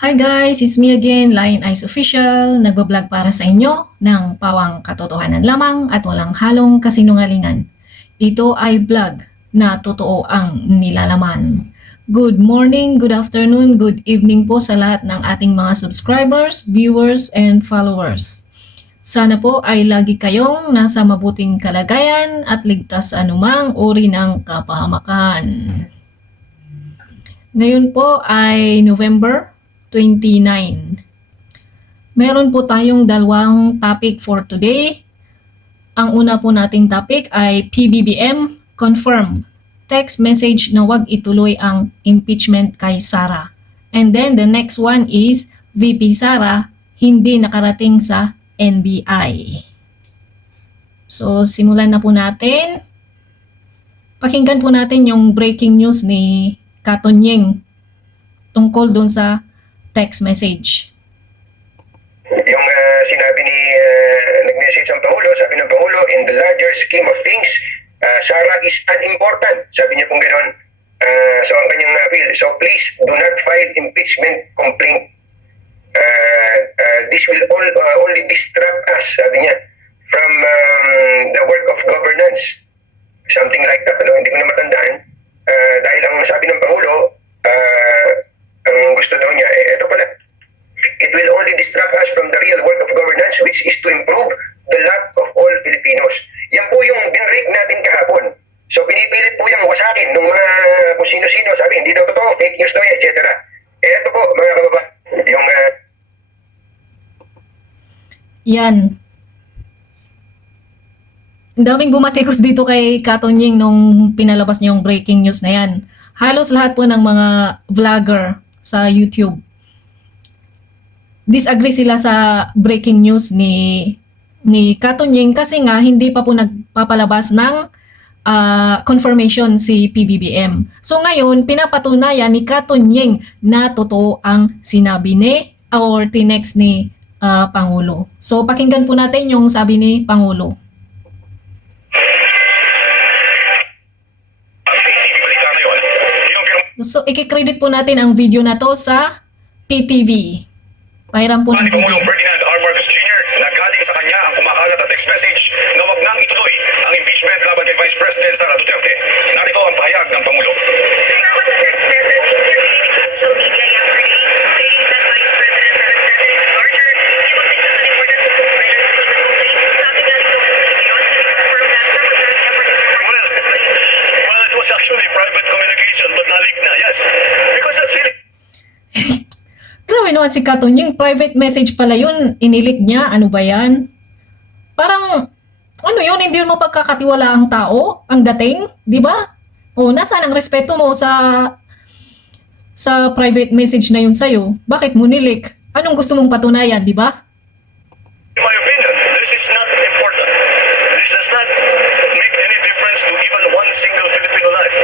Hi guys, it's me again, Lion Eyes Official, nagbablog para sa inyo ng pawang katotohanan lamang at walang halong kasinungalingan. Ito ay vlog na totoo ang nilalaman. Good morning, good afternoon, good evening po sa lahat ng ating mga subscribers, viewers, and followers. Sana po ay lagi kayong nasa mabuting kalagayan at ligtas sa anumang uri ng kapahamakan. Ngayon po ay November 29. Meron po tayong dalawang topic for today. Ang una po nating topic ay PBBM confirm text message na wag ituloy ang impeachment kay Sara. And then the next one is VP Sara hindi nakarating sa NBI. So simulan na po natin. Pakinggan po natin yung breaking news ni Katonyeng tungkol doon sa text message. Yung sinabi ni nag-message ang Pangulo, sabi ng Pangulo, in the larger scheme of things, Sara is unimportant. Sabi niya pong gano'n. So ang kanyang appeal, so please do not file impeachment complaint. This will only distract us, sabi niya, from the work of governance. Something like that, ano? Hindi ko na matandaan. Dahil ang sabi ng Pangulo, ang gusto daw niya, ito pala, it will only distract us from the real work of governance, which is to improve the lot of all Filipinos. Yan po yung binrate natin kahapon. So pinipilit po yung wasakin ng mga kung sino-sino, sabi, hindi daw totoo, fake news daw yan, etc. Ito po, mga kababa, yung Yan. Ang daming bumatikos dito kay Katonyeng nung pinalabas niya yung breaking news na yan. Halos lahat po ng mga vlogger sa YouTube disagree sila sa breaking news ni Katonyeng kasi nga hindi pa po nagpapalabas ng confirmation si PBBM. So ngayon, pinapatunayan ni Katonyeng na totoo ang sinabi ni or tinext ni Pangulo. So pakinggan po natin yung sabi ni Pangulo. So ikikredit po natin ang video na to sa PTV. Pahiram po ng Ni Pangulong Ferdinand R. Marcos Jr. na galing sa kanya ang kumakalat na text message na wag nang ituloy ang impeachment laban kay Vice President Sara Duterte. Narito ang pahayag ng Pangulo. Well, it was actually private communication but nalik na, yes. Because that's really Grabe naman si Katonyeng, private message pala yun, inilik niya, ano ba yan? Parang, ano yun, hindi mo pagkakatiwala ang tao, ang dating, di ba? O, nasaan ang respeto mo sa private message na yun sa'yo? Bakit mo nilik? Anong gusto mong patunayan, di ba? in my opinion, this is not important. This does not make any difference to even one single Filipino life.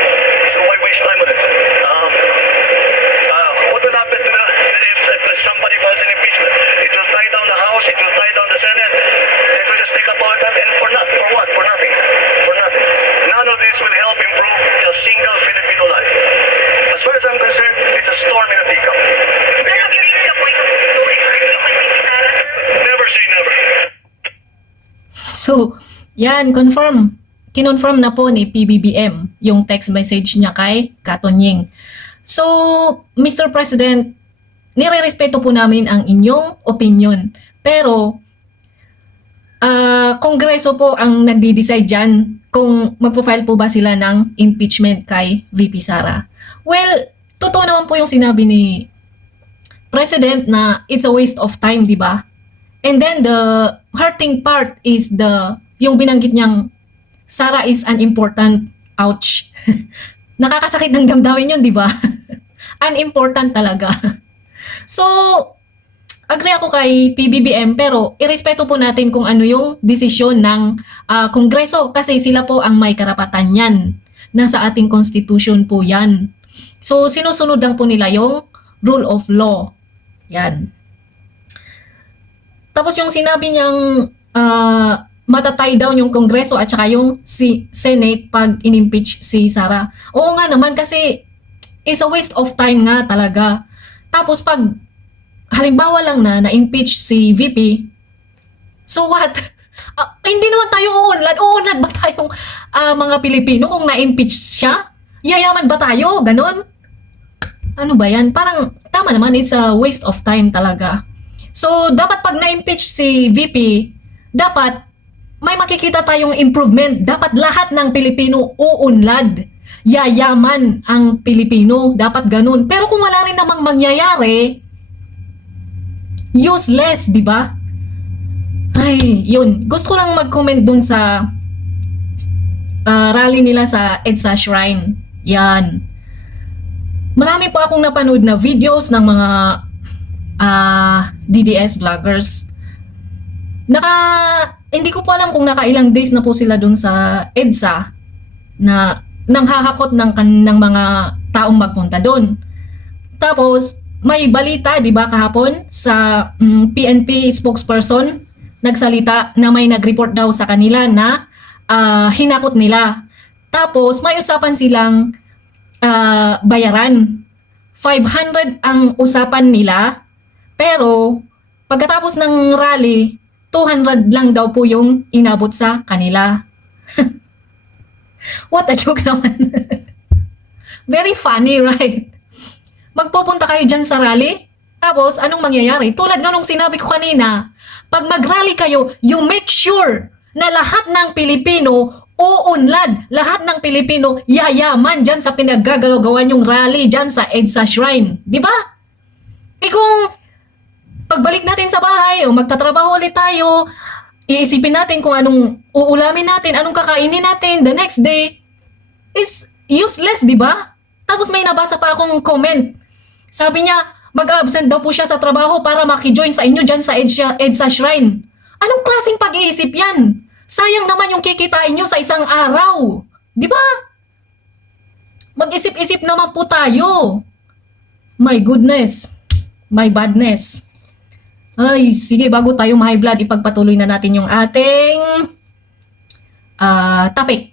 So why waste time on it? What will happen if somebody files an impeachment? It will tie down the House, it will tie down the Senate, it will just take up all time, and for what? For nothing. For nothing. None of this will help improve a single Filipino life. As far as I'm concerned, it's a storm in a teacup. Never say never. So, yan, confirm. Kinonfirm na po ni PBBM yung text message niya kay Katonyeng. So, Mr. President, nire-respeto po namin ang inyong opinion. Pero, Kongreso po ang nagdi-decide dyan kung magpo-file po ba sila ng impeachment kay VP Sara. Well, totoo naman po yung sinabi ni President na it's a waste of time, di ba? And then the hurting part is yung binanggit niyang Sara is unimportant. Ouch. Nakakasakit ng damdamin yun, di ba? Unimportant talaga. So, agree ako kay PBBM pero irespeto po natin kung ano yung desisyon ng Kongreso kasi sila po ang may karapatan yan. Nasa ating constitution po yan. So, sinusunod lang po nila yung rule of law. Yan. Tapos yung sinabi niyang matatay down yung Kongreso at saka yung Senate pag inimpeach si Sara. Oo nga naman kasi it's a waste of time nga talaga. Tapos pag halimbawa lang na-impeach si VP, so what? Hindi naman tayo uunlad. Uunlad ba tayong mga Pilipino kung na-impeach siya? Yayaman ba tayo? Ganon? Ano ba yan? Parang tama naman, it's a waste of time talaga. So, dapat pag na-impeach si VP, dapat may makikita tayong improvement. Dapat lahat ng Pilipino uunlad. Yayaman ang Pilipino. Dapat ganun. Pero kung wala rin namang mangyayari, useless, di ba? Ay, yun. Gusto ko lang mag-comment dun sa rally nila sa EDSA Shrine. Yan. Marami po akong napanood na videos ng mga DDS vloggers. Hindi ko po alam kung nakailang days na po sila dun sa EDSA na nanghahakot ng mga taong magpunta dun. Tapos, may balita, di ba, kahapon sa PNP spokesperson, nagsalita na may nag-report daw sa kanila na hinakot nila. Tapos, may usapan silang bayaran. 500 ang usapan nila, pero pagkatapos ng rally, 200 lang daw po yung inabot sa kanila. What a joke naman. Very funny, right? Magpupunta kayo dyan sa rally, tapos anong mangyayari? Tulad nga nung sinabi ko kanina, pag mag-rally kayo, you make sure na lahat ng Pilipino uunlad, lahat ng Pilipino yayaman dyan sa pinaggagawa nyong rally dyan sa EDSA Shrine. Di ba? Eh kung pagbalik natin sa bahay o magtatrabaho ulit tayo, iisipin natin kung anong uulamin natin, anong kakainin natin the next day, is useless, di ba? Tapos may nabasa pa akong comment. Sabi niya, mag-absent daw po siya sa trabaho para maki-join sa inyo dyan sa EDSA Shrine. Anong klaseng pag-iisip yan? Sayang naman yung kikitain nyo sa isang araw. Di ba? Mag-isip-isip naman po tayo. My goodness. My badness. Ay, sige, bago tayo ma-high blood, ipagpatuloy na natin yung ating topic.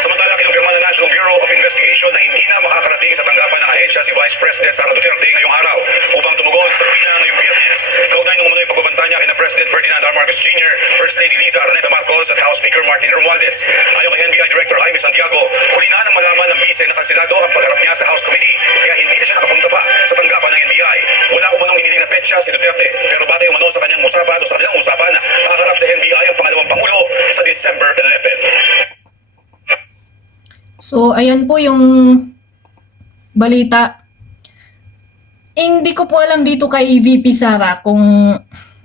Samantala, kinumpirma ng National Bureau of Investigation na hindi na makakarating sa tanggapan ng ahensya si Vice President Sara Duterte ngayong araw upang tumugon sa pina ngayong Biyernes. Kaugnay nung umano'y pagbabanta niya kina President Ferdinand R. Marcos Jr., First Lady Liza Araneta Marcos at House Speaker Martin Romualdez. Ayon kay NBI Director Jaime Santiago, huli na nang malaman ng bise na kansilado ang pagharap niya sa House Committee kaya hindi na siya nakapunta pa sa tanggapan ng NBI. Wala umanong hiniling na petsa si Duterte pero batay umano sa kanyang usapan o sa kanilang usapan na nakaharap sa NBI ang pangalawang Pangulo sa December 11. So, ayan po yung balita. Hindi ko po alam dito kay VP Sara kung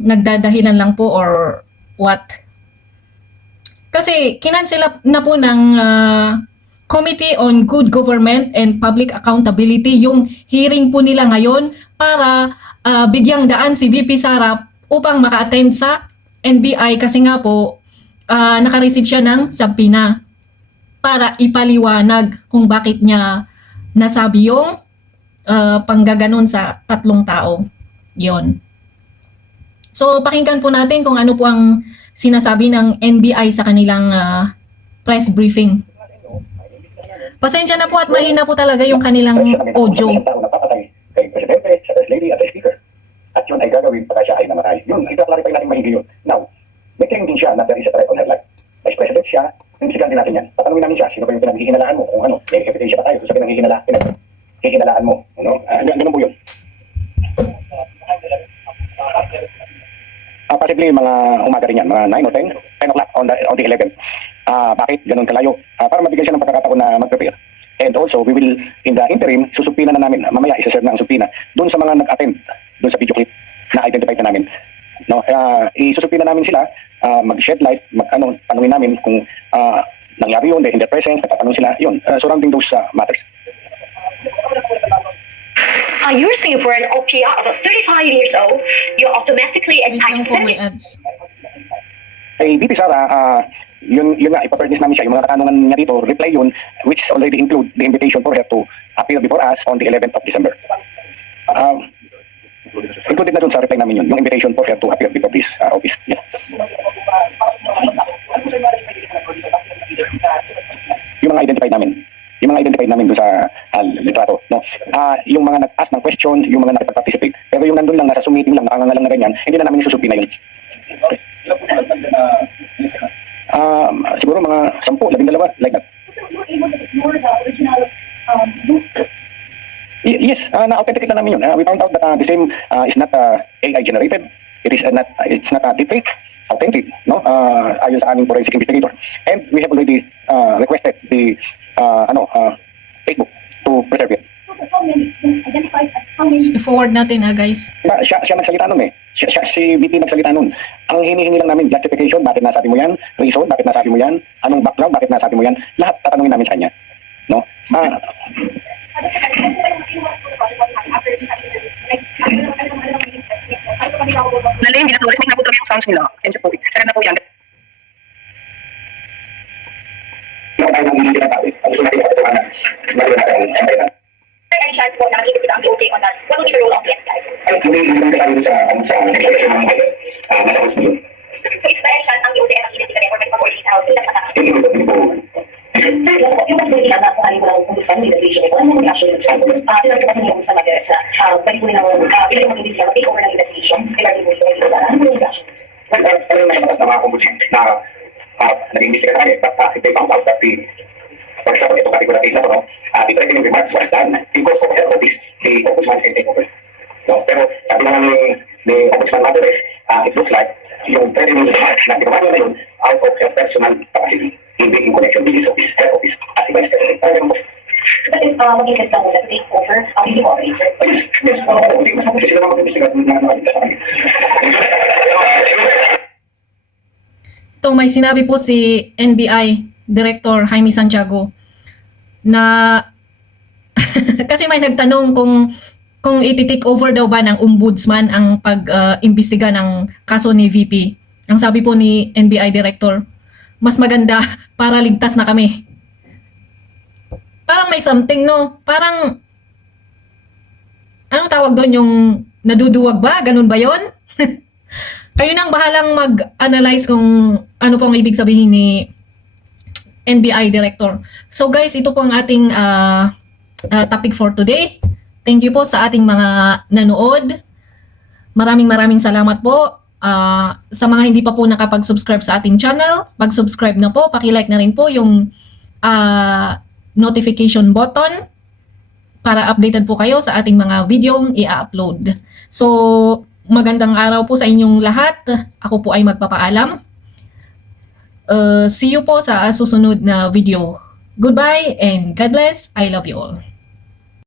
nagdadahilan lang po or what. Kasi kinansela na po ng Committee on Good Government and Public Accountability yung hearing po nila ngayon para bigyang daan si VP Sara upang maka-attend sa NBI kasi nga po naka-receive siya ng subpoena para ipaliwanag kung bakit niya nasabi yung panggaganon sa tatlong tao. Yon. So, pakinggan po natin kung ano po ang sinasabi ng NBI sa kanilang press briefing. Pasensya na po at mahina po talaga yung kanilang audio. Kay Presidente, sa First Lady at sa Speaker. At yun ay gagawin pagka siya ay namatay. Yun, ita-clarify natin mahigi yun. Now, may claim din siya na there is a threat on her life. Vice President siya, imbisigan din natin yan. Tatanungin namin siya, sino ba yung pinaghihinalaan mo? Kung ano, may evidence ba tayo sa pinaghihinalaan mo? Ano? Ganun po yun. Possibly mga umaga rin yan, mga 9 or 10 o'clock on the 11th. Bakit ganun kalayo? Para mabigyan siya ng pagkakataon na mag-prepare. And also, we will, in the interim, susupina na namin, mamaya isa-serve na ang supina, doon sa mga nag-attend, doon sa video clip na identify na namin. No, isusupina namin sila, mag-shed light, tanungin namin kung nangyari yun, in their presence, nagtatanong sila, yun, surrounding those matters. You're Singapore an OPR of 35 years old, you're automatically Wait lang entitled po, to may ads. Kay VP Sara, yun nga, ipapernis namin siya, yung mga katanungan niya dito, reply yun, which already include the invitation for her to appear before us on the 11th of December. Included na dun sa reply namin yun, yung invitation for her to appear before this office. Yeah. Yung mga identified namin, yung mga identified namin doon sa litrato, no? Yung mga nag-ask ng question, yung mga nakipag-participate, pero yung nandun lang, nasa submitting lang, nakangangalang na ganyan, hindi na namin isusupina yun. Siguro mga 10, 12, like that. Yes, na-authenticate na namin yun. We found out that the same is not AI generated. It's not deepfake, authentic, no? Ayon sa aming forensic investigator. And we have already requested the Facebook to preserve it. I-forward natin guys. Siya nagsalita nun eh. Si VP nagsalita nun. Ang hinihingi lang namin, justification, bakit nasabi mo yan? Reason, bakit nasabi mo yan? Anong background, bakit nasabi mo yan? Lahat tatanungin namin sa kanya. No? Nalay, hindi na to. Resmig na po talaga yung sounds nila. Sensya po. Sagad na po yan. Any chance po na makikita ang DOJ on that? What will be the role of the FBI? So if by any chance ang DOJ ay makinig or may pag-coordinate house, sila kasama. Sir, yung mas hindi na kung ano po lang kung gusto ng investigation ito, ano yung actually sila po kasi nila gusto mag-address na balik po nilang sila yung mag-imbestiga, mag-take over ng investigation regarding mo ito sa ano yung reaction? Ano na yung na mga kumbusyon na nag-imbestiga tayo, but if they found out that for example, itong particular case na ito, the threatening remarks was done because of head office, the ombudsman can take over. No? Pero sabi naman ni Ombudsman Madores, it looks like yung threatening remarks na ginawa niya na yun out of her personal capacity, hindi in connection with his office, head office, as the vice president. But if mag-insist lang mo sa to take over, hindi mo operate, sir? Yes, hindi mas mabuti sila mag-imbestiga na nakakita sa kanya. Ito may sinabi po si NBI Director Jaime Santiago na kasi may nagtanong kung iti-take over daw ba ng ombudsman ang pag-imbestiga ng kaso ni VP. Ang sabi po ni NBI Director, mas maganda para ligtas na kami. Parang may something, no? Parang anong tawag doon, yung naduduwag ba? Ganun ba yon? Kayo nang bahalang mag-analyze kung ano pong ibig sabihin ni NBI Director. So guys, ito po ang ating topic for today. Thank you po sa ating mga nanood. Maraming salamat po. Sa mga hindi pa po nakapag-subscribe sa ating channel, mag-subscribe na po. Paki-like na rin po yung notification button para updated po kayo sa ating mga video i-upload. So, magandang araw po sa inyong lahat. Ako po ay magpapaalam. See you po sa susunod na video. Goodbye and God bless. I love you all.